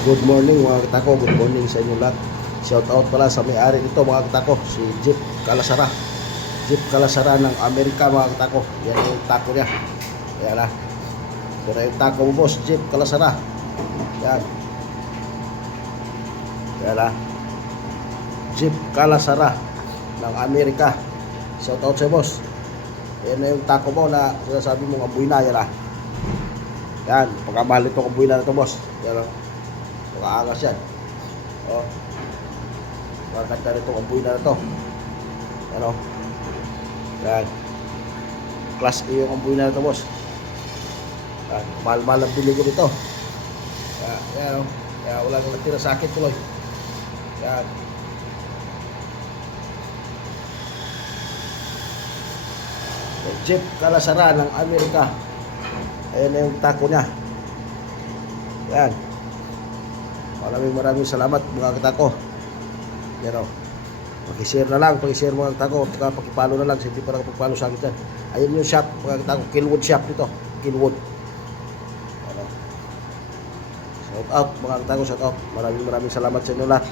Good morning mga katako, good morning sa inyo lahat. Shout out pala sa may-ari nito mga katako, si Jeep Calasara. Jeep Calasara ng Amerika mga katako. Yan yung tako niya. Yan na. Ito na yung tako mo boss, Jeep Calasara. Yan. Yan na. Jeep Calasara ng Amerika. Shout out sa boss. Yan na yung tako mo na sinasabi mong abuy na. Yan na. Yan. Pagkamahal ito abuy na ito boss. Yan na. Makaangas yan. O. Makakanta nito ang buhay na ito. Ano? Yan. Class A yung ambuy na ito boss. Yan. Mahal-mahal ang bili ko dito. Yan. Yan o. Kaya wala nang natira sa akin tuloy. Yan. Jeep Calasara ng Amerika. Ayan na yung tako niya. Yan. Maraming salamat mga katako. Yan o. Pakishare na lang, pakishare mga katako. Pakipalo na lang, hindi pa nakapagpalo sa akin dyan. Ayun yung shop mga katako, Kenwood shop dito. Kenwood. Yan o. Shout out mga katako, shout out. Maraming salamat sa inyo lahat.